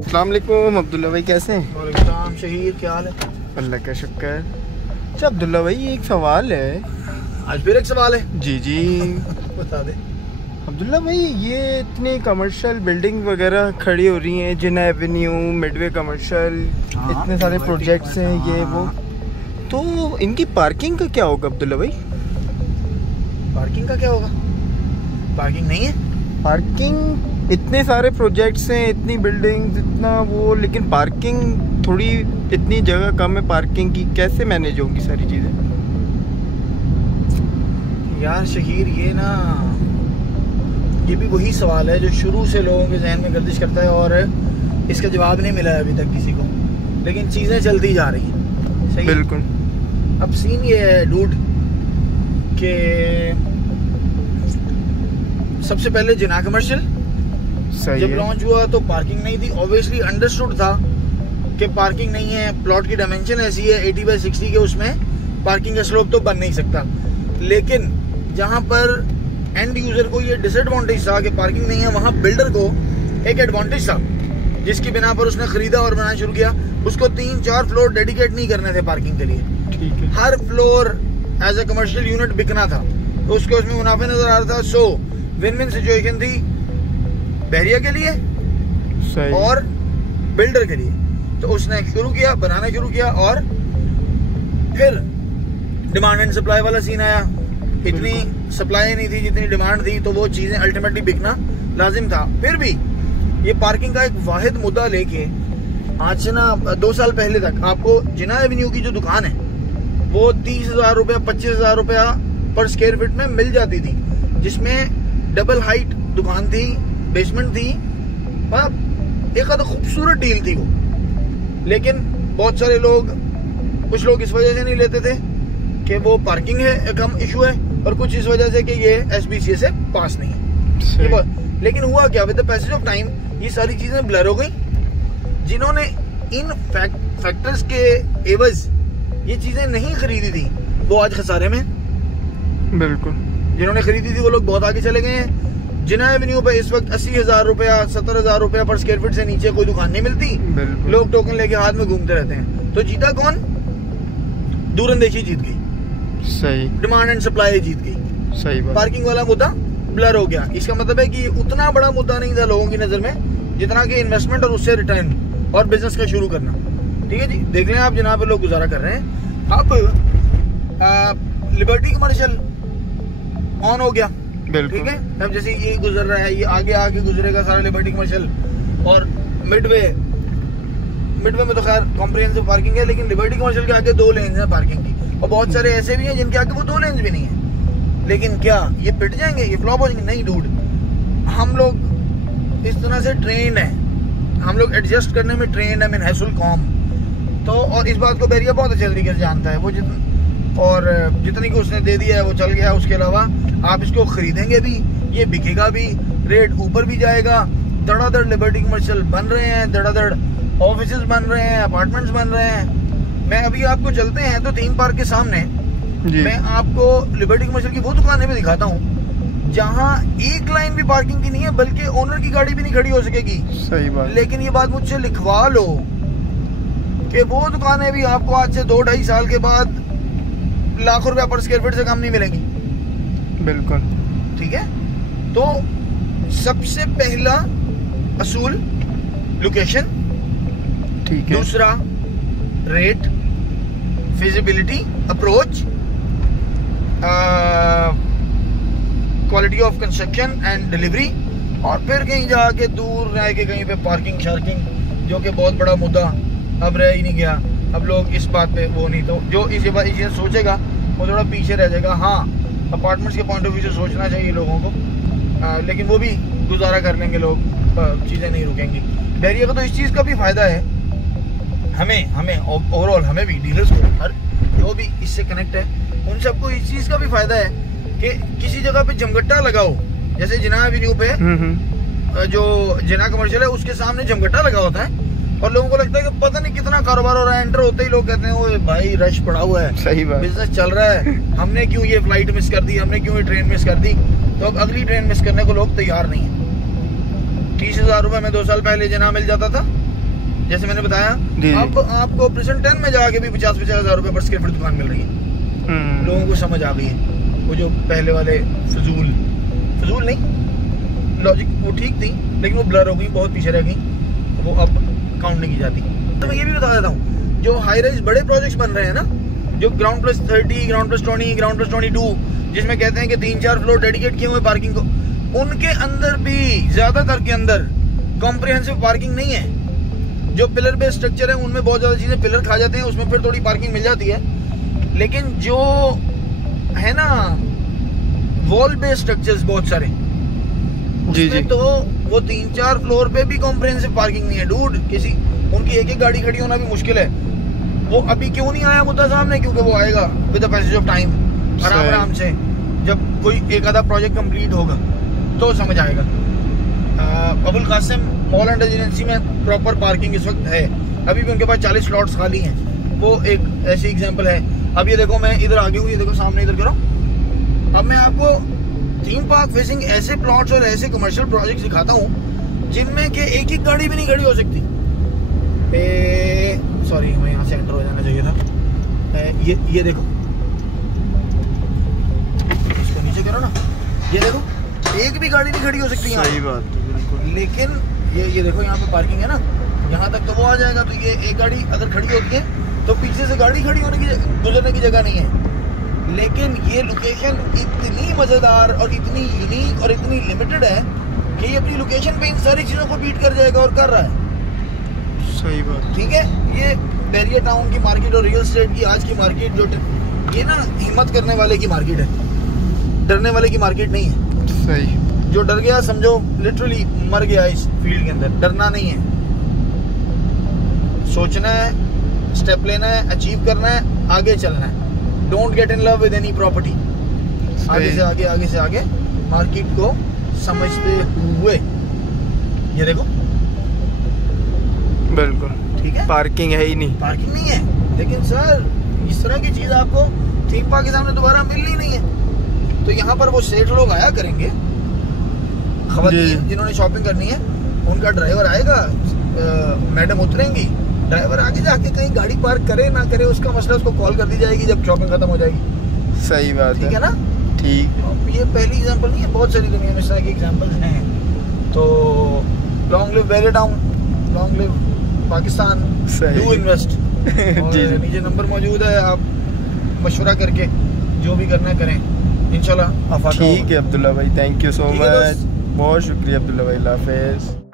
अस्सलाम वालेकुम अब्दुल्ला भाई, कैसे हैं? वालेकुम शहीर, क्या हाल है? अल्लाह का शुक्र। अच्छा अब्दुल्ला भाई, एक सवाल है। आज फिर एक सवाल है? जी जी बता दे। अब्दुल्ला भाई, ये इतनी कमर्शियल बिल्डिंग वगैरह खड़ी हो रही हैं, जिना एवेन्यू, मिडवे कमर्शियल, इतने सारे प्रोजेक्ट्स हैं ये वो, तो इनकी पार्किंग का क्या होगा अब्दुल्ला भाई? पार्किंग का क्या होगा? पार्किंग नहीं है। पार्किंग, इतने सारे प्रोजेक्ट्स हैं, इतनी बिल्डिंग्स, इतना वो, लेकिन पार्किंग थोड़ी, इतनी जगह कम है पार्किंग की, कैसे मैनेज होंगी सारी चीज़ें? यार शहीर, ये भी वही सवाल है जो शुरू से लोगों के जहन में गर्दिश करता है और इसका जवाब नहीं मिला है अभी तक किसी को, लेकिन चीज़ें चलती जा रही हैं। सही, बिल्कुल। अब सीन ये है डूड के सबसे पहले जिना कमर्शियल जब लॉन्च हुआ तो पार्किंग नहीं थी। ऑब्वियसली अंडरस्टूड था कि पार्किंग नहीं है, प्लॉट की डायमेंशन ऐसी है 80/60 के, उसमें पार्किंग का स्लोप तो बन नहीं सकता। लेकिन जहां पर एंड यूजर को ये डिसएडवांटेज था कि पार्किंग नहीं है, वहां बिल्डर को एक एडवांटेज था जिसकी बिना पर उसने खरीदा और बनाना शुरू किया। उसको 3-4 फ्लोर डेडिकेट नहीं करने थे पार्किंग के लिए, ठीक है। हर floor as a commercial unit बिकना था, तो उसको उसमें मुनाफे नजर आ रहा था। सो विन विन सिचुएशन थी बहरिया के लिए सही, और बिल्डर के लिए। तो उसने शुरू किया, बनाना शुरू किया, और फिर डिमांड एंड सप्लाई वाला सीन आया। इतनी सप्लाई नहीं थी जितनी डिमांड थी, तो वो चीजें अल्टीमेटली बिकना लाजिम था। फिर भी ये पार्किंग का एक वाहिद मुद्दा लेके आज से ना 2 साल पहले तक आपको जिना एवेन्यू की जो दुकान है वो 30,000 रुपया 25,000 रुपया पर स्क्वायर फीट में मिल जाती थी, जिसमें डबल हाइट दुकान थी, बेसमेंट थी, एक खूबसूरत डील थी वो। लेकिन बहुत सारे लोग, कुछ लोग इस वजह से नहीं लेते थे कि वो पार्किंग है कम इशू है, और कुछ इस वजह से कि ये SBCA से पास नहीं है। लेकिन हुआ क्या, with the passage of time ये सारी चीजें ब्लर हो गई। जिन्होंने इन फैक्टर्स के एवज ये चीजें नहीं खरीदी थी वो आज खसारे में। बिल्कुल, जिन्होंने खरीदी थी वो लोग बहुत आगे चले गए हैं। जिना एवेन्यू पे इस वक्त 80,000 रुपया 70,000 रुपया पर स्क्वायर फीट से नीचे कोई दुकान नहीं मिलती। लोग टोकन लेके हाथ में घूमते रहते हैं। तो जीता कौन? दूरंदेशी जीत गई, सही। डिमांड एंड सप्लाई जीत गई, सही बात। पार्किंग वाला मुद्दा ब्लर हो गया। इसका मतलब है कि उतना बड़ा मुद्दा नहीं था लोगों की नजर में जितना कि इन्वेस्टमेंट और उससे रिटर्न और बिजनेस का शुरू करना। ठीक है जी, देख लें आप जनाब, लोग गुजारा कर रहे हैं। अब लिबर्टी कमर्शियल ऑन हो गया, ठीक है। अब जैसे ये गुजर रहा है, ये आगे आगे गुजरेगा सारा लिबर्टी कमर्शियल, और मिडवे में तो खैर कॉम्प्रिहेंसिव पार्किंग है, लेकिन लिबर्टी कमर्शियल के आगे 2 लेन है पार्किंग की, और बहुत सारे ऐसे भी हैं जिनके आगे वो 2 लेन भी नहीं है। लेकिन क्या ये पिट जाएंगे, ये फ्लॉप हो जाएंगे? नहीं डूड, हम लोग इस तरह से ट्रेंड है, हम लोग एडजस्ट करने में ट्रेंड है, मिनहसुल कौम। तो और इस बात को बैरिया बहुत अच्छे तरीके से जानता है। वो जितनी को उसने दे दिया है वो चल गया। उसके अलावा आप इसको खरीदेंगे भी, ये बिकेगा भी, रेट ऊपर भी जाएगा। धड़ाधड़ लिबर्टी कमर्शियल बन रहे हैं, धड़ाधड़ ऑफिसेज बन रहे हैं, अपार्टमेंट्स बन रहे हैं। मैं अभी आपको चलते हैं तो थीम पार्क के सामने मैं आपको लिबर्टी कमर्शियल की वो दुकानें भी दिखाता हूँ जहाँ एक लाइन भी पार्किंग की नहीं है, बल्कि ओनर की गाड़ी भी नहीं खड़ी हो सकेगी। सही बात। लेकिन ये बात मुझसे लिखवा लो कि वो दुकानें भी आपको आज से 2-2.5 साल के बाद लाखों रुपया पर स्क्वायर फीट से कम नहीं मिलेंगी। बिल्कुल, ठीक है। तो सबसे पहला असूल लोकेशन, ठीक है। दूसरा rate, feasibility, approach, quality of construction and delivery, और फिर कहीं जाके दूर रह के कहीं पे पार्किंग शार्किंग, जो कि बहुत बड़ा मुद्दा अब रह ही नहीं गया। अब लोग इस बात पे वो नहीं, तो जो इस चीज़ सोचेगा वो थोड़ा पीछे रह जाएगा। हाँ, अपार्टमेंट्स के पॉइंट ऑफ व्यू से सोचना चाहिए लोगों को, लेकिन वो भी गुजारा कर लेंगे लोग, चीज़ें नहीं रुकेंगी। बहरिया को तो इस चीज़ का भी फ़ायदा है, हमें ओवरऑल, हमें भी, डीलर्स को, हर जो भी इससे कनेक्ट है उन सबको इस चीज़ का भी फ़ायदा है कि किसी जगह पे जमगट्टा लगाओ। जैसे जिना एवेन्यू पे जो जिना कमर्शियल है उसके सामने जमगट्टा लगा होता है, और लोगों को लगता है कि पता नहीं कितना कारोबार हो रहा है। एंटर होते ही लोग कहते हैं ओ भाई रश पड़ा हुआ है, सही बात, बिजनेस चल रहा है, हमने क्यों ये फ्लाइट मिस कर दी, हमने क्यों ये ट्रेन मिस कर दी। तो अब अगली ट्रेन मिस करने को लोग तैयार नहीं है। 30,000 रुपए में 2 साल पहले जना मिल जाता था, जैसे मैंने बताया। अब आपको प्रेजेंट 10 में जाके भी 50,000 रुपए पर स्क्वायर फीट दुकान मिल रही है। लोगों को समझ आ गई है, वो जो पहले वाले फजूल नहीं, लॉजिक वो ठीक थी लेकिन वो ब्लर हो गई, बहुत पीछे रह गई, वो अब काउंट नहीं की जाती। तो मैं ये भी बता देता हूँ, जो हाई राइज बड़े प्रोजेक्ट्स बन रहे हैं ना, जो ground plus 30, ground plus 20, ground plus 22, जिसमें कहते हैं कि 3-4 फ्लोर डेडिकेट किए हुए पार्किंग को, उनके अंदर भी ज्यादातर के अंदर कॉम्प्रिहेंसिव पार्किंग नहीं है। जो पिलर बेस्ड स्ट्रक्चर है उनमें बहुत ज्यादा चीजें पिलर खा जाते हैं, उसमें फिर थोड़ी पार्किंग मिल जाती है। लेकिन जो है ना वॉल बेस्ड स्ट्रक्चर्स बहुत सारे, उसमें तो वो 3-4 फ्लोर पे भी कॉम्प्रिहेंसिव पार्किंग नहीं है डूड। किसी उनकी एक गाड़ी खड़ी होना भी मुश्किल है। वो अभी क्यों नहीं आया मुद्दा सामने, क्योंकि वो आएगा with the passage of time, आराम से। जब कोई एक आधा प्रोजेक्ट कंप्लीट होगा तो समझ आएगा। Abul Qasim mall and residency में प्रॉपर पार्किंग इस वक्त है, अभी भी उनके पास 40 स्लॉट्स खाली हैं। वो एक ऐसी एग्जांपल है। अब ये देखो, मैं इधर आगे हूँ, ये देखो सामने, इधर करो। अब मैं आपको थीम पार्क फेसिंग ऐसे प्लॉट्स और ऐसे कमर्शियल प्रोजेक्ट दिखाता हूँ जिनमें के एक गाड़ी भी नहीं खड़ी हो सकती। सॉरी, मैं यहाँ से एंटर हो जाना चाहिए था। ये देखो, इसको नीचे करो ना, ये देखो एक भी गाड़ी नहीं खड़ी हो सकती यहाँ। सही बात है, बिल्कुल। लेकिन ये देखो, यहाँ पे पार्किंग है ना, यहाँ तक तो वो आ जाएगा। तो ये एक गाड़ी अगर खड़ी होती है तो पीछे से गाड़ी खड़ी होने की गुजरने की जगह नहीं है। लेकिन ये लोकेशन इतनी मजेदार और इतनी यूनिक और इतनी लिमिटेड है कि ये अपनी लोकेशन पे इन सारी चीजों को बीट कर जाएगा, और कर रहा है। सही बात, ठीक है। ये बैरियर टाउन की मार्केट और रियल एस्टेट की आज की मार्केट, जो ये ना हिम्मत करने वाले की मार्केट है, डरने वाले की मार्केट नहीं है। सही। जो डर गया समझो लिटरली मर गया इस फील्ड के अंदर। डरना नहीं है, सोचना है, स्टेप लेना है, अचीव करना है, आगे चलना है। Don't get in love with any property. आगे से आगे मार्केट को समझते हुए। ये देखो, बिल्कुल ठीक है। पार्किंग है ही नहीं, पार्किंग नहीं है। लेकिन सर इस तरह की चीज आपको थीम पार्क के सामने दोबारा मिलनी नहीं है। तो यहाँ पर वो सेठ लोग आया करेंगे, खवातीन जिन्होंने शॉपिंग करनी है, उनका ड्राइवर आएगा, मैडम उतरेंगी, ड्राइवर आगे जाके कहीं गाड़ी पार्क करे ना करे उसका मसला, उसको कॉल कर दी जाएगी जब शॉपिंग खत्म हो जाएगी। सही बात है, ठीक है ना। ठीक। ये पहली एग्जांपल नहीं है, बहुत सारी दुनिया में इस तरह की एग्जांपल्स हैं। तो long live barrier town, long live Pakistan, do invest. जी जी, नीचे नंबर मौजूद है, आप मशवरा करके जो भी करना करें इंशाल्लाह। ठीक है अब्दुल्ला भाई, थैंक यू सो मच, बहुत शुक्रिया अब्दुल्ला भाई, अल्लाह हाफिज़।